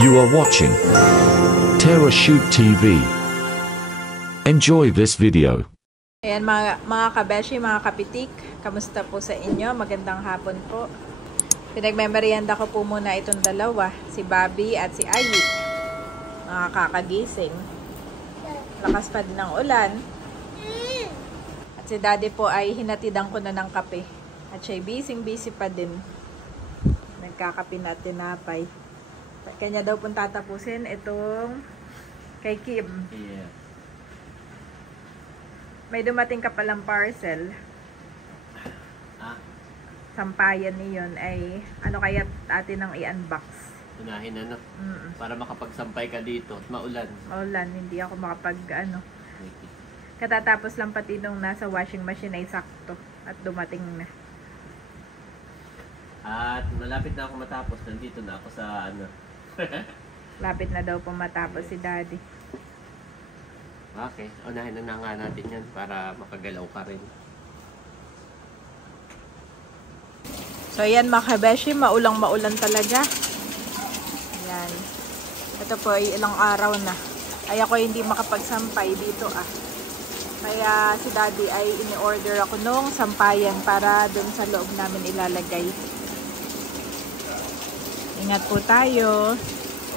You are watching Terra Shoot TV. Enjoy this video. Ayan mga kabeshi, mga kapitik, kamusta po sa inyo? Magandang hapon po. Pinagmemerienda ko po muna itong dalawa, si Bobby at si Ayi. Mga kakagising. Lakas pa din ng ulan. At si Daddy po ay hinatidan ko na ng kape. At siya'y busy pa din. Nagkakape na at tinapay. Kanya daw pong tatapusin itong kay Kim. Yeah. May dumating ka palang parcel. Sampayan niyon ay ano kaya atin ang i-unbox? Unahin ano? Para makapagsampay ka dito at maulan. Maulan, hindi ako makapag ano. Katatapos lang pati nung nasa washing machine ay sakto at dumating na. At malapit na ako matapos. Nandito na ako sa ano. Lapit na daw po matapos si Daddy. Okay, unahin na nga natin yan para makagalaw ka rin. So yan mga kabeshi, maulang-maulan talaga. Yan. Ito po ay ilang araw na. Ay ako hindi makapagsampay dito Kaya si Daddy ay ini-order ako nung sampayan para dun sa loob namin ilalagay. Ingat po tayo.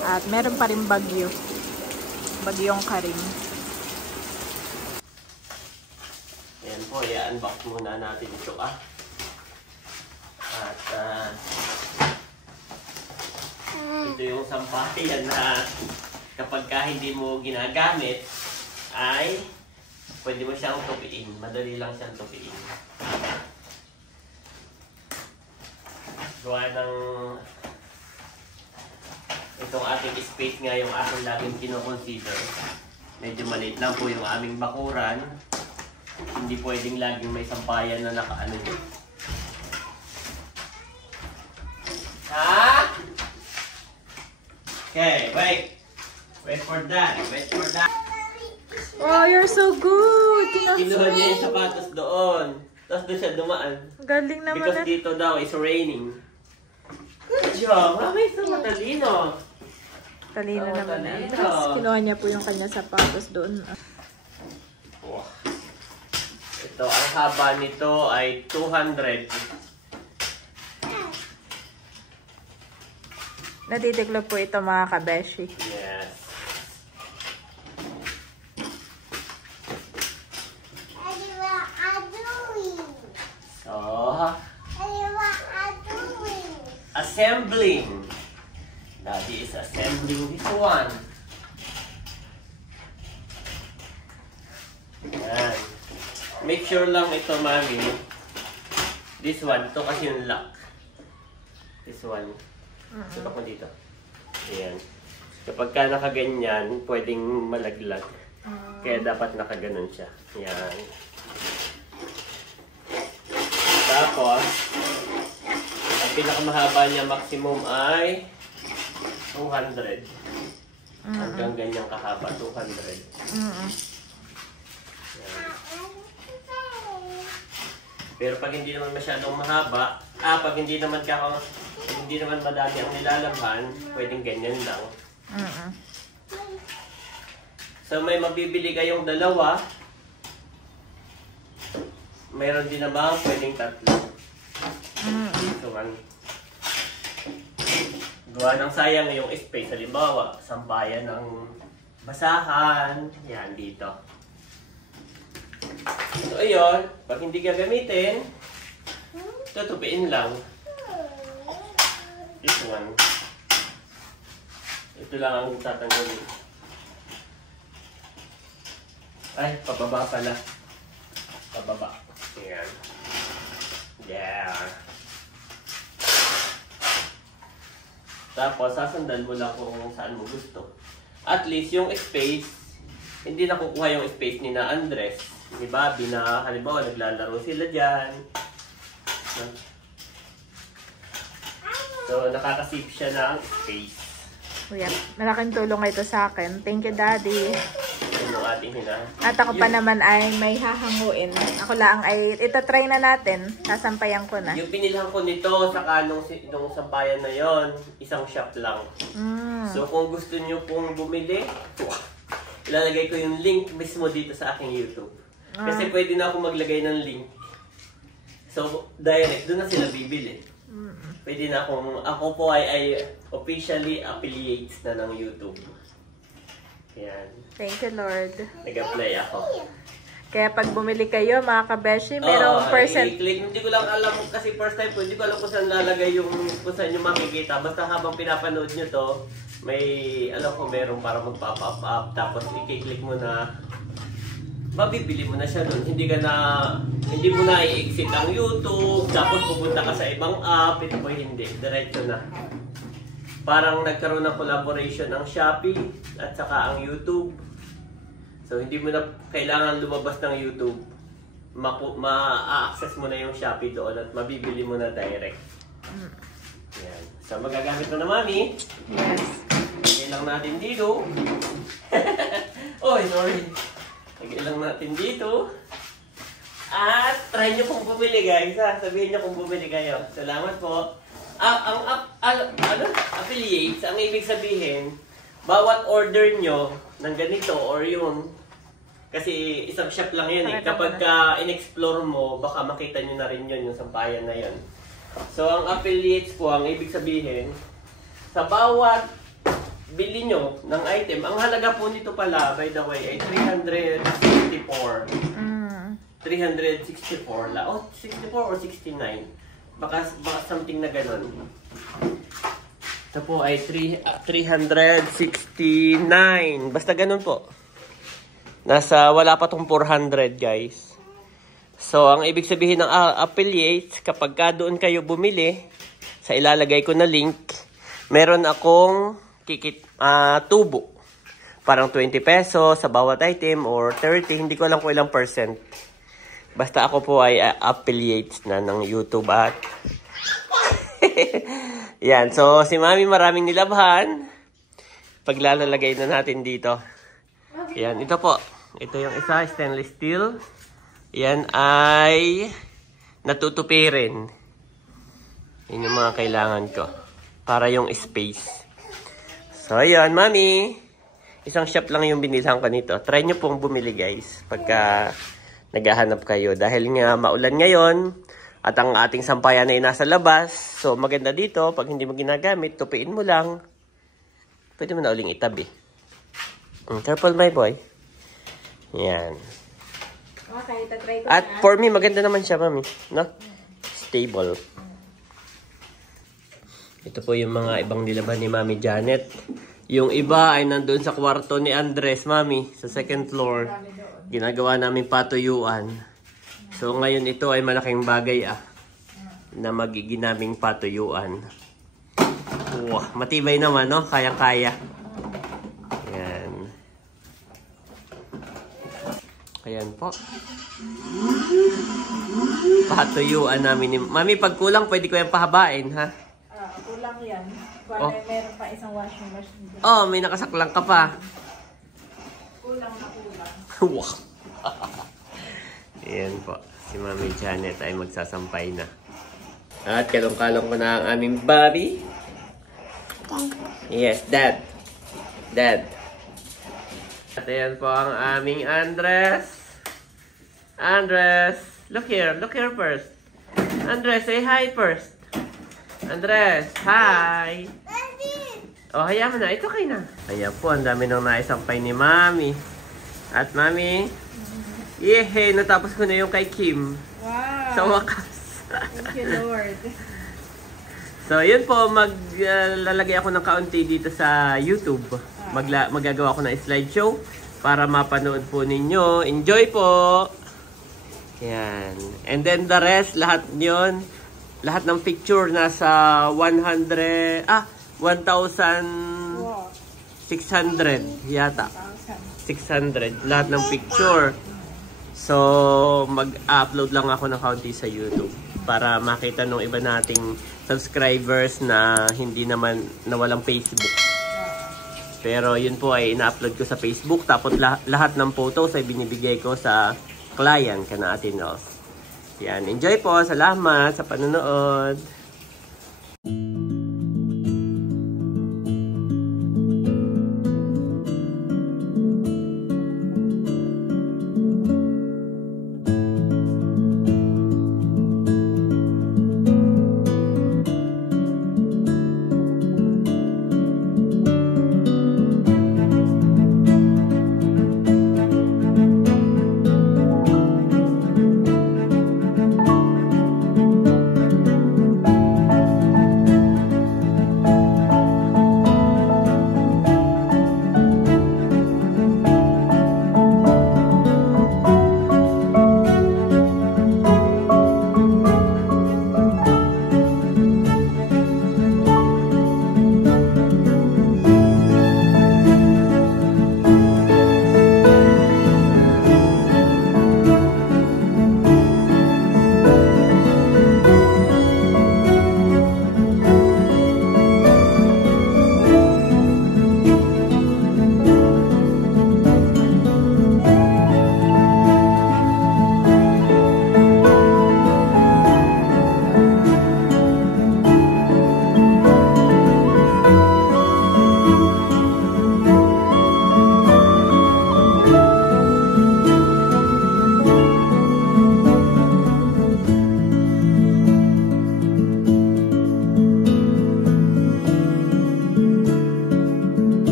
At meron pa rin bagyo. Bagyong Karim. Ayan po, i-unbox muna natin ito At ito yung sampayan na kapag hindi mo ginagamit ay pwede mo siyang tupiin. Madali lang siyang tupiin. Gawa ng itong ating space nga yung ating laging kinoconsider. Medyo maliit lang po yung aming bakuran. Hindi pwedeng laging may sampayan na nakaano yun. Ha? Okay, wait. Wait for that. Wait for that. Oh, you're so good! Kinuha niya yung sapatos doon. Tapos doon siya dumaan. Galing naman. Because dito daw is raining. Good job! Mami, so matalino. Talino Oh, naman. talino. Tapos kinuha niya po yung kanya sapatos doon. Wow. Ito, ang haba nito ay 200. Natitiklop po ito mga kabeshi. Yes. So, assembling. Daddy is assembling this one. Yan. Make sure lang ito, Mami. This one, ito kasi yung lock. This one. Suka ko dito. Ayan. Kapag ka nakaganyan, pwedeng malaglag. Kaya dapat nakaganon siya. Ayan. Tapos, ang pinakamahaba niya maximum ay 200. Hanggang ganyang kahaba, 200. Ayan. Pero pag hindi naman masyadong mahaba, pag hindi naman madami ang nilalabhan, pwedeng ganyan lang. So may mabibili kayong dalawa. Mayroon din naman pwedeng tatlo. So, gawa ng sayang yung space. Halimbawa, sampayan ng basahan. Yan, dito. So, ayun. Pag hindi gagamitin, tutupiin lang. This one. Ito lang ang tatanggalin. Ay, pababa pala. Pababa. Ayan. Yeah. Tapos, sasandan mo lang kung saan mo gusto. At least, yung space, hindi nakukuha yung space ni na Andres, ni Bobby na halimbawa naglalaro sila dyan. So, nakakasave siya ng space. Kuya, malaking tulong ito sa akin. Thank you, Daddy. Yung ating hinahan. At ako pa naman ay may hahanguin. Ako lang ay itatry na natin. Sasampayan ko na. Yung pinilhan ko nito sa nung sampayan na yon, isang shop lang. So kung gusto nyo pong bumili, ilalagay ko yung link mismo dito sa aking YouTube. Kasi pwede na ako maglagay ng link. So direct, doon na sila bibili. Pwede na ako po ay officially affiliates na ng YouTube. Yan. Thank you, Lord. Nag-apply ako. Kaya pag bumili kayo, mga kabeshi, merong percent. I-click. Hindi ko lang alam kasi first time po, hindi ko alam kung saan lalagay kung saan nyo makikita. Basta habang pinapanood nyo to, may, alam ko meron para mag-pop up. Tapos i-click mo na, mabibili mo na siya doon. Hindi mo na i-exit ang YouTube, tapos pupunta ka sa ibang app. Ito po hindi. Diretso na. Parang nagkaroon ng collaboration ang Shopee at saka ang YouTube. So hindi mo na kailangan lumabas ng YouTube. Ma-access mo na yung Shopee doon at mabibili mo na direct. Yan. So magagamit mo na, Mami. Yes. Lagay lang natin dito. Oy, sorry. Lagay lang natin dito. At try nyo kung bumili, guys. Sabihin nyo kung bumili kayo. Salamat po. Affiliates, ang ibig sabihin, bawat order nyo ng ganito or yun, kasi isang shop lang yan eh. Kapag in-explore mo, baka makita nyo na rin yun, yung sampayan na yun. So, ang affiliates po, ang ibig sabihin, sa bawat bili nyo ng item, ang halaga po nito pala, by the way, ay 364. 364 la. Oh, 64 or 69. Baka something na ganun. Ito po ay 369. Basta ganun po. Wala pa tong 400, guys. So, ang ibig sabihin ng affiliates, kapag doon kayo bumili, sa ilalagay ko na link, meron akong tubo. Parang 20 pesos sa bawat item or 30. Hindi ko alam kung ilang percent. Basta ako po ay affiliates na ng YouTube at yan. So, si Mami maraming nilabhan. Paglalagay na natin dito. Yan. Ito po. Ito yung isa. Stainless steel. Yan ay natutupi rin. Yan yung mga kailangan ko. Para yung space. So, yan. Mami. Isang shop lang yung binilhan ko nito. Try nyo pong bumili, guys. Pagka naghahanap kayo. Dahil nga maulan ngayon at ang ating sampayan ay nasa labas. So maganda dito, pag hindi mo ginagamit, tupiin mo lang. Pwede mo na uling itabi. Careful, my boy. Yan. Okay, tatry ko at na. For me, maganda naman siya, Mami. No? Stable. Ito po yung mga ibang nilaban ni Mami Janet. Yung iba ay nandun sa kwarto ni Andres, Mami. Sa second floor. Ginagawa namin patuyuan. So ngayon ito ay malaking bagay na magiging naming patuyuan. Wow, matibay naman, no? Kayang-kaya. Yan. Ayan po. Patuyuan namin. Mami, pag kulang, pwede ko yung pahabain, ha? Kulang yan. Meron pa isang washing machine. Oh, may nakasaklang ka pa. Kulang na kulang. Wow. Ayan po. Si Mami Janet ay magsasampay na. At kalong-kalong ko na ang aming Bobby. Yes, Dad. Dad. At ayan po ang aming Andres. Andres. Look here. Look here first. Andres, say hi first. Andres, hi. Oh, hayaan mo na. Ito kayo na. Ayan po. Ang dami nang naisampay ni Mami. At Mami, yehey, natapos ko na yung kay Kim. Wow! Sa wakas. Thank you, Lord. So, yun po, maglalagay ako ng kaunti dito sa YouTube. Magagawa ko ng slideshow para mapanood po ninyo. Enjoy po! Yan. And then the rest, lahat yun, lahat ng picture nasa 1,600 yata. 600. Lahat ng picture. So, mag-upload lang ako ng kaunti sa YouTube para makita nung iba nating subscribers na hindi naman, na walang Facebook. Pero yun po ay ina-upload ko sa Facebook. Tapos lahat ng photos ay binibigay ko sa client ka natin, no? Yan. Enjoy po. Salamat sa panonood.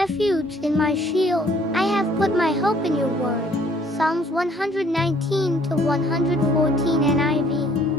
refuge in my shield. I have put my hope in your word. Psalms 119 to 114 NIV.